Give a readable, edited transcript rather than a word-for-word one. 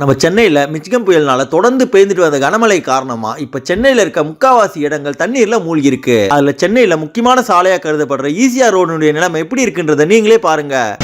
நம்ம சென்னையில் மிச்சிகன் புயல்னால தொடர்ந்து பெய்துட்டு வந்த கனமழை காரணமா இப்ப சென்னையில இருக்க முக்காவாசி இடங்கள் தண்ணீர்ல மூழ்கி இருக்கு. அதுல சென்னையில முக்கியமான சாலையா கருதப்படுற ஈசிஆர் ரோடுடைய நிலைமை எப்படி இருக்குன்றத நீங்களே பாருங்க.